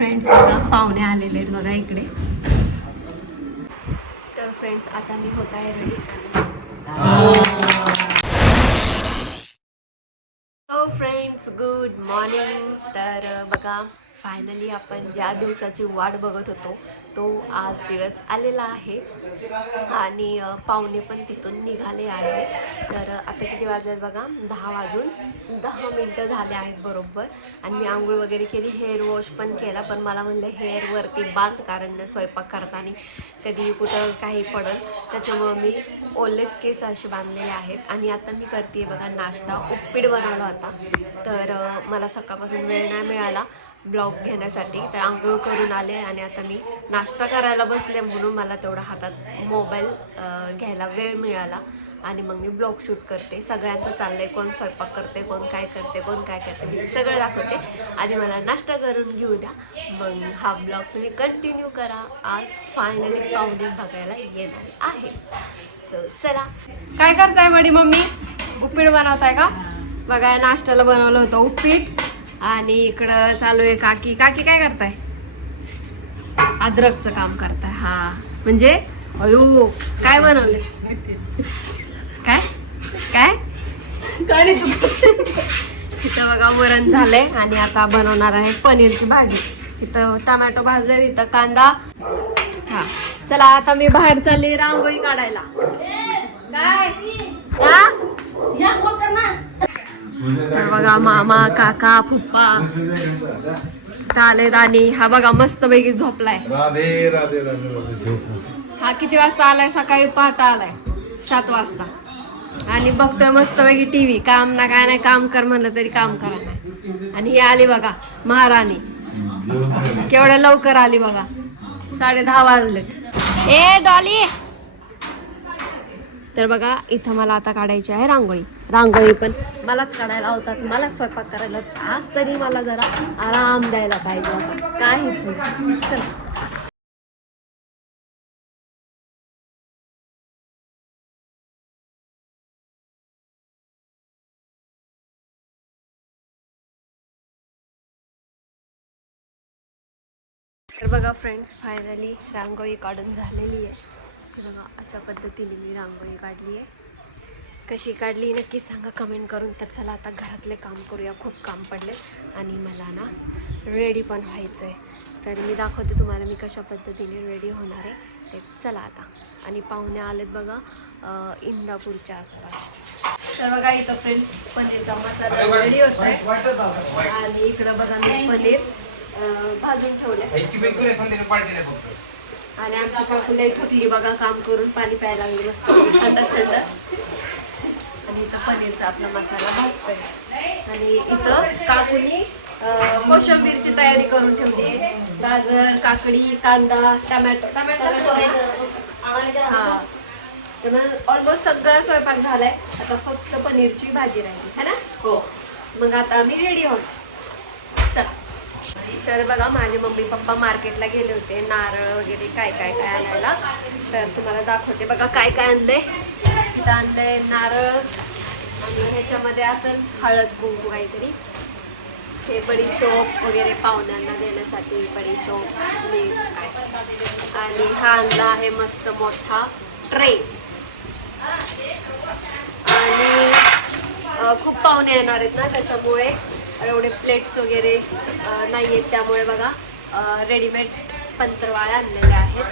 Friends बघा पाहुणे आलेले आहेत बघा इकडे. तर फ्रेंड्स आता मी होत आहे ready so friends good morning. तर बघा फायनली आपण ज्या दिवसाची वाट बघत होतो तो आज दिवस आलेला आहे आणि पाहुणे पण तिथून निघाले आहे. तर आता किती वाजले बघा 10:10 झाले आहेत बरोबर. आणि मी आंघोळ वगैरे केली, हेअर वॉश पण केला, पण मला म्हणलं हेअरवरती बांध कारण स्वयंपाक करताना कधी कुठं काही पडल, त्याच्यामुळं मी ओलेच केस असे बांधलेले आहेत. आणि आता मी करते बघा नाश्ता, उपीट बनवला होता. तर मला सकाळपासून वेळ नाही मिळाला ब्लॉग घेण्यासाठी, तर आंघोळ करून आले आणि आता मी नाश्ता करायला बसले म्हणून मला तेवढा हातात मोबाईल घ्यायला वेळ मिळाला आणि मग मी ब्लॉग शूट करते. सगळ्यांचं चाललंय, कोण स्वयंपाक करते, कोण काय करते, कोण काय करते, मी सगळं दाखवते. आधी मला नाश्ता करून घेऊ द्या, मग हा ब्लॉग तुम्ही कंटिन्यू करा. आज फायनली पाहुणे बघायला येणार आहे. सो चला. काय करताय बडी मम्मी? उपीट बनवताय का? बघा नाश्त्याला बनवलं होतं उपीट आणि इकडं चालू आहे काकी. काकी काय करताय? अद्रकचं काम करताय. हा म्हणजे अयो काय बनवले? काय काय काय इथं बघा वरण झालंय आणि आता बनवणार आहे पनीरची भाजी. इथं टमॅटो भाजले, इथं कांदा. हा चला आता मी बाहेर चालली रांगोळी काढायला. काय तर बघा मामा काका फुप्पा चालेत आणि हा बघा मस्त पैकी झोपलाय. राधे राधे राधे. हा किती वाजता आलाय? सकाळी पहाटे आलाय 7 वाजता आणि बघतोय मस्त पैकी टीव्ही. काम ना काय नाही, काम कर म्हणलं तरी काम करा नाही. आणि ही आली बघा महाराणी, केवढ्या लवकर आली बघा, 10:30 वाजले. ए डॉली. तर बघा इथं मला आता काढायची आहे रांगोळी. रांगोळी पण मलाच काढायला होतात, मलाच स्वयंपाक करायला. आज तरी मला जरा आराम द्यायला पाहिजे आता, काहीच नाही. चला तर बघा फ्रेंड्स फायनली रांगोळी काढून झालेली आहे. बघा अशा पद्धतीने मी रांगोळी काढली आहे. कशी काढली नक्की सांगा कमेंट करून. तर चला आता घरातले काम करूया, खूप काम पडले आणि मला ना रेडी पण व्हायचं आहे. तर मी दाखवते तुम्हाला मी कशा पद्धतीने रेडी होणार आहे ते. चला आता. आणि पाहुणे आलेत बघा इंदापूरच्या आसपास. तर बघा इथं फ्रेंड पनीरचा मसाला रेडी होत आहे आणि इकडं बघा मी पनीर भाजून ठेवले आणि आमची काकूला थकली बघा काम करून, पाणी प्यायला लागली मस्त थंड थंड. आणि इथं पनीरचा आपला मसाला भाजतोय आणि इथं काकूनी कोशिंबीरची तयारी करून ठेवली आहे. गाजर, काकडी, कांदा, टमॅटो. हा तर मग ऑलमोस्ट सगळा स्वयंपाक झालाय. आता फक्त पनीरची भाजी राहिली है ना. हो मग आता आम्ही रेडी आहोत. चला. तर बघा माझे मम्मी पप्पा मार्केटला गेले होते नारळ वगैरे काय काय काय आणायला. तर तुम्हाला दाखवते बघा काय काय आणलंय. इथं आणलंय नारळ आणि ह्याच्यामध्ये असेल हळद कुंकू काहीतरी. हे बडीशोप वगैरे पाहुण्यांना देण्यासाठी बडीशोप आणि हा आणला आहे मस्त मोठा ट्रे. आणि खूप पाहुणे येणार आहेत ना त्याच्यामुळे एवढे प्लेट्स वगैरे नाही आहेत, त्यामुळे बघा रेडीमेड पंत्रवाळ्या आणलेल्या आहेत.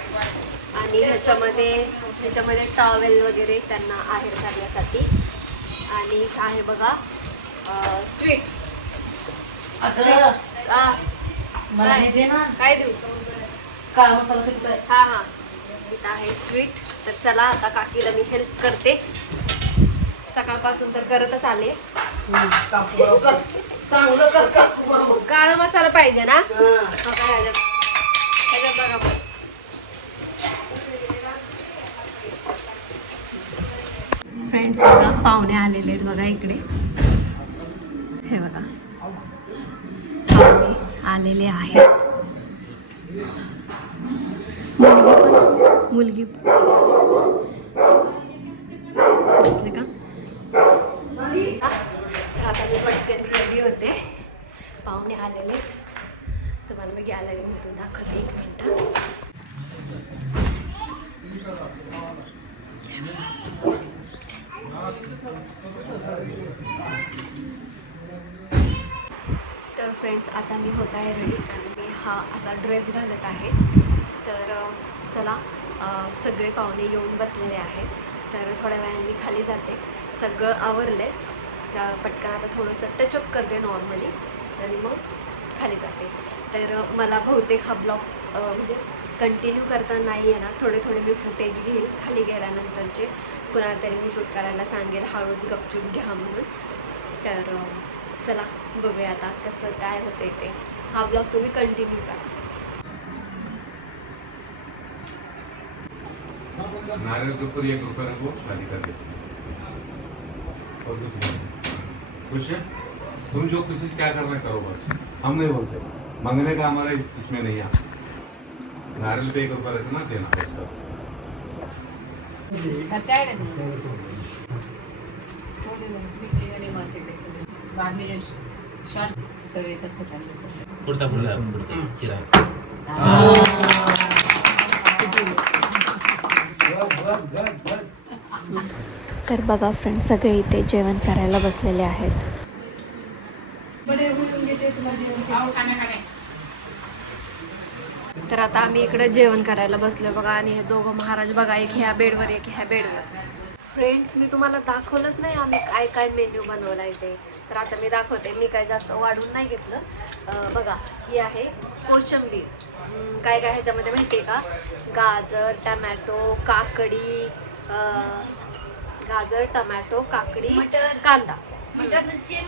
आणि ह्याच्यामध्ये टॉवेल वगैरे त्यांना आहेर करण्यासाठी. आणि आहे बघा स्वीट्स. काय देऊ? काळा मसाला. हा हा इथं आहे स्वीट. तर चला आता काकीला मी हेल्प करते. सकाळपासून तर करतच आले. काळा मसाला पाहिजे ना. फ्रेंड्स बघा पाहुणे आलेले आहेत बघा इकडे. हे बघा पाहुणे आलेले आहेत. मुलगी बसले का? आता मी पटकन रेडी होते. पाहुणे आलेले तुम्हाला तुम्हाला गॅलरीमधून दाखवते 1 मिनिट. तर फ्रेंड्स आता मी होत आहे रेडी आणि मी हा असा ड्रेस घालत आहे. तर चला सगळे पाहुणे येऊन बसलेले आहेत. तर थोड्या वेळाने मी खाली जाते. सगळं आवरले पटकन आता थोडंसं टचअप करते नॉर्मली आणि मग खाली जाते. तर मला बहुतेक हा ब्लॉग म्हणजे कंटिन्यू करता नाही येणार. थोडे थोडे मी फुटेज घेईल खाली गेल्यानंतरचे. कुणाला तरी मी शूट करायला सांगेल हळूच गपचूप घ्या म्हणून. तर चला बघूया आता कसं काय होतंय ते. हा ब्लॉग तुम्ही कंटिन्यू करा. नारियल के ऊपर 1 रुपया रखो, शादी कर देते हैं। और कुछ नहीं। खुश है? तुम जो खुशी क्या करना है करो बस, हम नहीं बोलते. मांगने का हमारा इसमें नहीं है. नारियल पे 1 रुपया रखना, देना उसका. पुढचा चिरा. तर बघा फ्रेंड सगळे इथे जेवण करायला बसलेले आहेत. तर आता आम्ही इकडे जेवण करायला बसलो बघा. आणि हे दोघं महाराज बघा, एक ह्या बेडवर एक ह्या बेडवर. फ्रेंड्स मी तुम्हाला दाखवलंच नाही आम्ही काय काय मेन्यू बनवला आहे ते. तर आता मी दाखवते. मी काय जास्त वाढून नाही घेतलं. बघा ही आहे कोशिंबीर. काय काय ह्याच्यामध्ये माहिती आहे का? गाजर, टमॅटो, काकडी, गाजर, टमॅटो, काकडी, कांदा,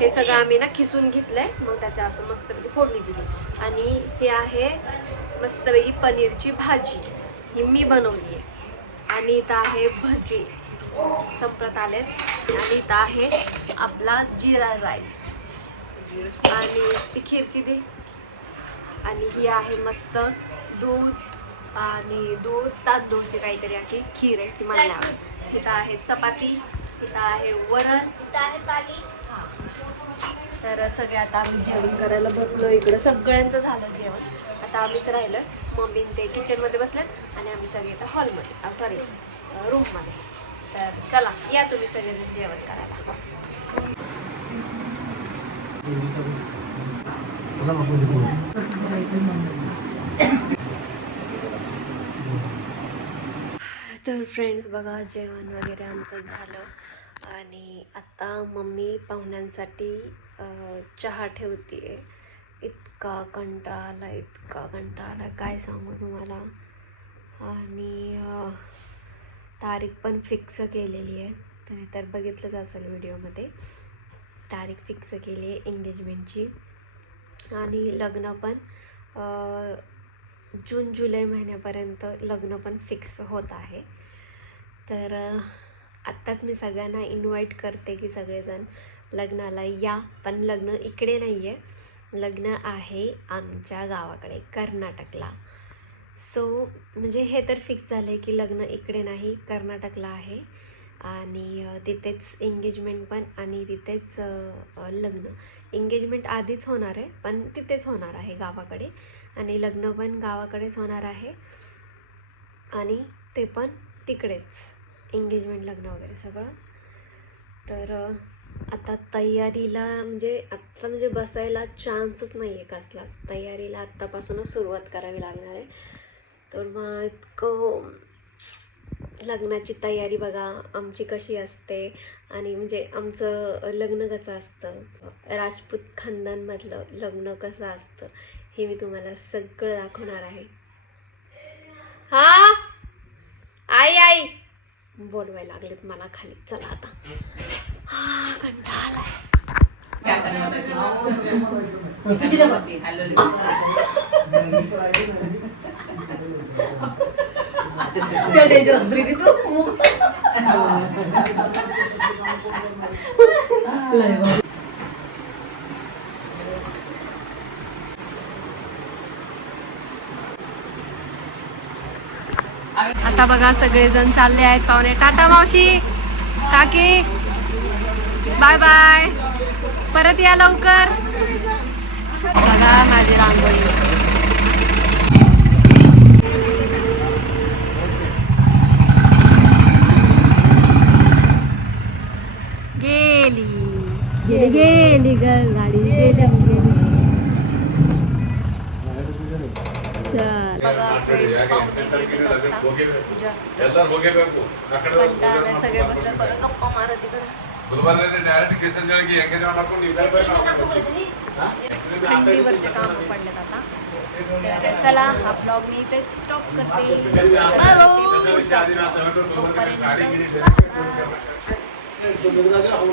हे सगळं आम्ही ना खिसून घेतलंय. मग त्याच्या असं मस्तपैकी फोडणी दिली. आणि हे आहे मस्तपैकी पनीरची भाजी, ही मी बनवली आहे. आणि इथं आहे भजी संप्रत आले. आणि इथं आहे आपला जिरा राईस. आणि ती खीरची दे. आणि ही आहे मस्त दूध आणि दूध तांदूळची काहीतरी अशी खीर आहे ती मला आवडते. इथं आहे चपाती, इथं आहे वरण, इथं आहे पाली. तर सगळे आता आम्ही जेवण करायला बसलो. इकडं सगळ्यांचं झालं जेवण. आता आम्हीच राहिलं. मम्मी ते किचनमध्ये बसलेत आणि आम्ही सगळे इथं हॉलमध्ये सॉरी रूममध्ये. तर चला या तुम्ही सगळेजण जेवण करायला. तर फ्रेंड्स बघा जेवण वगैरे आमचं झालं आणि आता मम्मी पाहुण्यांसाठी चहा ठेवते. इतका कंटाळा आला काय सांगू तुम्हाला. आणि तारीख पण फिक्स केलेली आहे. तुम्ही तर बघितलंच असेल व्हिडिओमध्ये. तारीख फिक्स केली आहे एंगेजमेंटची. आणि लग्न पण जून जुलै महिन्यापर्यंत लग्न पण फिक्स होत आहे. तर आत्ताच मी सगळ्यांना इन्व्हाइट करते की सगळेजण लग्नाला या. पण लग्न इकडे नाही आहे, लग्न आहे आमच्या गावाकडे कर्नाटकला. सो म्हणजे हे तर फिक्स झालं आहे की लग्न इकडे नाही कर्नाटकला आहे. आणि तिथेच एंगेजमेंट पण आणि तिथेच लग्न. एंगेजमेंट आधीच होणार आहे पण तिथेच होणार आहे गावाकडे. आणि लग्न पण गावाकडेच होणार आहे आणि ते पण तिकडेच एंगेजमेंट लग्न वगैरे सगळं. तर आता तयारीला म्हणजे बसायला चान्सच नाही आहे कसला. तयारीला आत्तापासूनच सुरुवात करावी लागणार आहे. तर मग इतकं लग्नाची तयारी बघा आमची कशी असते. आणि म्हणजे आमचं लग्न कसं असतं, राजपूत खानदानमधलं लग्न कसं असतं हे मी तुम्हाला सगळं दाखवणार आहे. हा आई बोलवायला लागलेत मला खाली. चला आता कंटाळा आता बघा सगळेजण चालले आहेत पाहुणे. टाटा मावशी, काकी, बाय बाय, परत या लवकर. बघा माझी रांगोळी. गेली ग गाडी गेली चल बघा फ्रेंड्स पाहुणे गेले आता जस्ट कंटाळा सगळे बसले बघा गप्पा मारत इकडे थंडीवरचे काम पडलेत आता तर चला हा ब्लॉग मी इथे स्टॉप करते तोपर्यंत